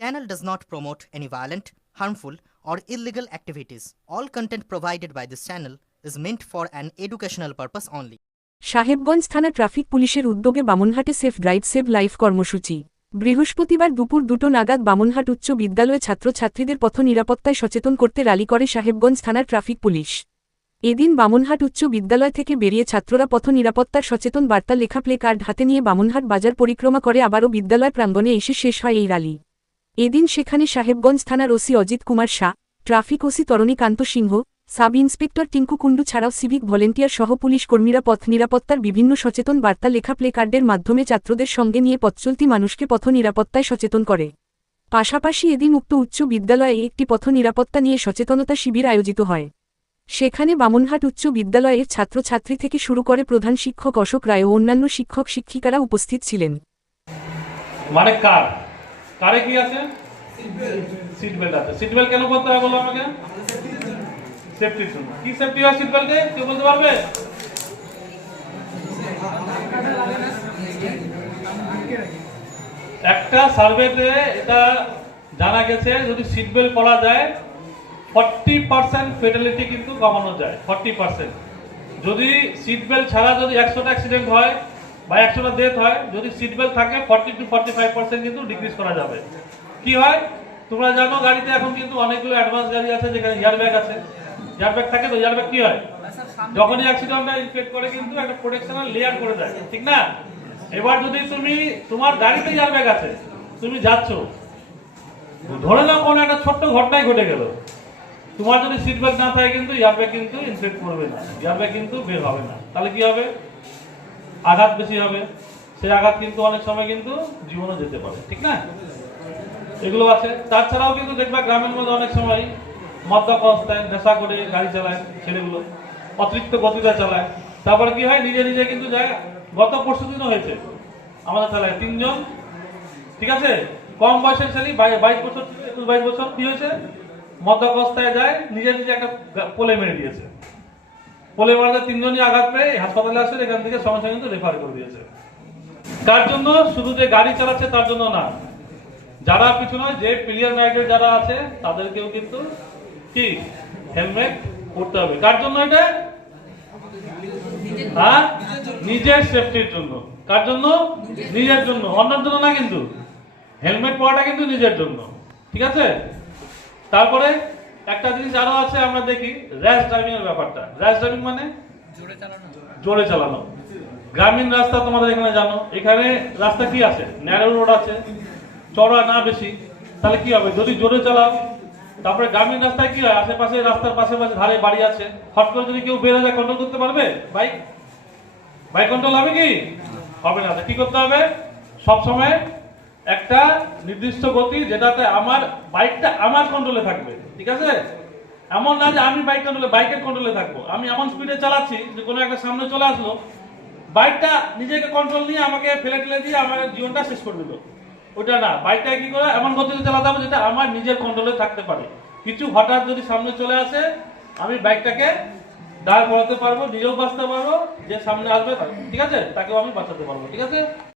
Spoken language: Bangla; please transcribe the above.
Channel does not promote any violent, harmful, or illegal activities. All content provided by this channel is meant for an educational purpose only. Sahebganj থানা ট্রাফিক পুলিশের উদ্যোগে বামনহাটে সেফ ড্রাইভ সেভ লাইফ কর্মসূচি বৃহস্পতিবার দুপুর দুটো নাগাদ বামনহাট উচ্চ বিদ্যালয়ে ছাত্রছাত্রীদের পথ নিরাপত্তায় সচেতন করতে র্যালি করে সাহেবগঞ্জ থানার ট্রাফিক পুলিশ এদিন বামনহাট উচ্চ বিদ্যালয় থেকে বেরিয়ে ছাত্ররা পথ নিরাপত্তার সচেতন বার্তা লেখা প্লে কার্ড হাতে নিয়ে বামনহাট বাজার পরিক্রমা করে আবারও বিদ্যালয় প্রাঙ্গণে এসে শেষ হয় এই র্যালি এদিন সেখানে সাহেবগঞ্জ থানার OC Ajit Kumar Shah, traffic OC Taranikanta Singha, sub inspector Tinku Kundu ছাড়াও সিভিক ভলেন্টিয়ার সহ পুলিশ কর্মীরা পথ নিরাপত্তার বিভিন্ন সচেতন বার্তা লেখা প্লে কার্ডের মাধ্যমে ছাত্রদের সঙ্গে নিয়ে পথচলতি মানুষকে পথ নিরাপত্তায় সচেতন করে। পাশাপাশি এদিন উক্ত উচ্চ বিদ্যালয়ে একটি পথ নিরাপত্তা নিয়ে সচেতনতা শিবির আয়োজিত হয়। সেখানে বামনহাট উচ্চ বিদ্যালয়ের ছাত্রছাত্রী থেকে শুরু করে প্রধান শিক্ষক অশোক রায় ও অন্যান্য শিক্ষক শিক্ষিকারা উপস্থিত ছিলেন। মানে কার? কারে কি আছে? সিট বেল্ট আছে। সিট বেল্ট কেন করতে হবে বলো আমাকে? সেফটির জন্য। কি সেফটি হয় সিট বেল্টে কেউ বলতে পারবে? একটা সার্ভেতে এটা জানা গেছে, যদি সিট বেল্ট পরা যায় ফর্টি পার্সেন্ট ফেটালিটি কিন্তু কমানো যায়। ফর্টি পার্সেন্ট যদি সিট বেল্ট ছাড়া যদি একশোটা অ্যাক্সিডেন্ট হয় বা একশোটা ডেথ হয়, যদি সিট বেল্ট থাকে forty to forty five percent কিন্তু ডিক্রিজ করা যাবে। কি হয়? তোমরা জানো গাড়িতে এখন কিন্তু অনেকগুলো অ্যাডভান্স গাড়ি আছে, যেখানে এয়ার ব্যাগ আছে। এয়ার ব্যাগ থাকে তো এয়ার ব্যাগ কি হয়? যখনই অ্যাক্সিডেন্টটা ইনফেক্ট করে কিন্তু একটা প্রোটেকশনাল লেয়ার করে দেয়, ঠিক না? এবার যদি তুমি তোমার গাড়িতে এয়ার ব্যাগ আছে, তুমি যাচ্ছ, ধরে নাও কোনো একটা ছোট্ট ঘটনাই ঘটে গেল। তোমার যদি সিট বেল্ট না থাকে কিন্তু এয়ারব্যাগ কিন্তু ইনফেক্ট করবে না। এয়ারব্যাগ কিন্তু বের হবে না। তাহলে কি হবে? আঘাত বেশি হবে সেই আঘাত কিন্তু অনেক সময় কিন্তু জীবনও যেতে পারে, ঠিক না? এগুলো আছে। তাছাড়াও কিন্তু দেখবা গ্রামের মধ্যে অনেক সময় মদ্যপ অবস্থায় নেশা করে গাড়ি চালায় ছেলেগুলো, অতিরিক্ত গতিতে চালায়। তারপরে কি হয়? নিজে নিজে কিন্তু যায় গত পরশু দিনও হয়েছে আমাদের চালায় তিনজন, ঠিক আছে? কম বয়সের ছেলে, বাই- বাইশ বছর, একুশ বাইশ বছর কি হয়েছে? মদ্যপ অবস্থায় যায়, নিজে নিজে একটা পোলে মেরে দিয়েছে। পোলে মারতে তিনজনই আঘাত পেয়ে হাসপাতালে আসে এখান থেকে সঙ্গে সঙ্গে রেফার করে দিয়েছে। তার জন্য শুধু যে গাড়ি চালাচ্ছে তার জন্য না, যারা পিছনে যে প্লেয়ার রাইডার যারা আছে, তাদেরকেও কিন্তু কি হেলমেট পরতে হবে। কার জন্য এটা? হ্যাঁ? নিজের সেফটির জন্য। কার জন্য? নিজের জন্য। অন্যের জন্য না কিন্তু। হেলমেট পরাটা কিন্তু নিজের জন্য। ঠিক আছে? তারপরে একটা জিনিস আরও আছে আমরা দেখি র্যাশ ড্রাইভিং এর ব্যাপারটা। র্যাশ ড্রাইভিং মানে? জোরে চালানো। জোরে চালানো। গ্রামীণ রাস্তা তোমাদের এখানে জানো। এখানে রাস্তা কি আছে? ন্যারো রোড আছে। চড়া না বেশি। তাহলে কি হবে? যদি জোরে চালাও তারপরে গ্রামীণ রাস্তায় কি হয়? আশেপাশে রাস্তার পাশে পাশে ধারে বাড়ি আছে। হট করে যদি কেউ বেরো যায় কন্ট্রোল করতে পারবে? বাইক বাইক কন্ট্রোল হবে কি? হবে না। কি করতে হবে? সব সময় একটা নির্দিষ্ট গতি যেটাতে আমার বাইকটা আমার কন্ট্রোলে থাকবে, ঠিক আছে? এমন না যে আমি বাইক কন্ট্রোলে বাইকের কন্ট্রোলে থাকব। আমি এমন স্পিডে চালাচ্ছি যে কোনো একটা সামনে চলে আসলো, বাইকটা নিজেকে কন্ট্রোল নিয়ে আমাকে ফেলে ঠেলে দিয়ে আমার জীবনটা শেষ করে দিল। ওটা না, বাইকটা কি করে, এমন গতিতে চালাতে হবে যেটা আমার নিজের কন্ট্রোলে থাকতে পারে। কিছু হঠাৎ যদি সামনে চলে আসে, আমি বাইকটাকে দাঁড় করাতে পারব, নিজেও বাঁচতে পারব, যে সামনে আসবে ঠিক আছে? তাকেও আমি বাঁচাতে পারব, ঠিক আছে?